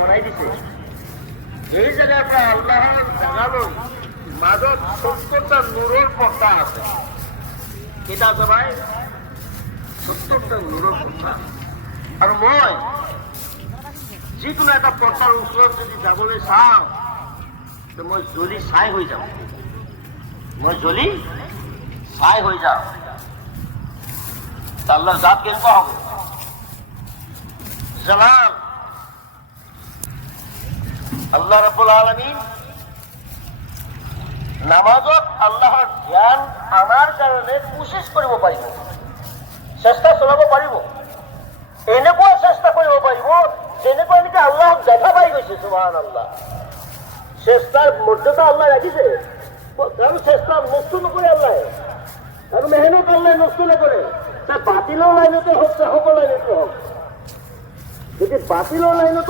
বনাই দিছে এই জায়গায় আপনার আল্লাহ জানালো মাজত 70টা নূরের পর্দা আছে। কেটা আছে ভাই? 70টা নূরের পর্দা। আর মই যিকোনো এটা পৰ্দাৰ ওচৰত যদি যাবলৈ চাওঁ তো মই জ্বলি ছাই হৈ যাওঁ, মই জ্বলি ছাই হৈ যাওঁ। আল্লাহর জাত কেনেকুৱা হ'ব? জালাল। আল্লাহ রাব্বুল আলামিন নামাজত আল্লাহৰ ধ্যান আমাৰ কাৰণে কোচিছ কৰিব পাৰিব, চেষ্টা চলাব পাৰিব, এনেকুৱা চেষ্টা কৰিব পাৰিব যেনেকুৱা নেকি আল্লাহক দেখা পাই গৈছে। সুবহানাল্লাহ। চেষ্টাৰ মৰ্যাদা আল্লাহ ৰাখিছে, কারো চেষ্টা নষ্ট নকৰে আল্লাহ, কারো মেহনত আল্লাহ নষ্ট নকৰে। তা বাতিলৰ লাইনতে হওক, চাহকৰ লাইনতে হওক, যদি বাতিলৰ লাইনতো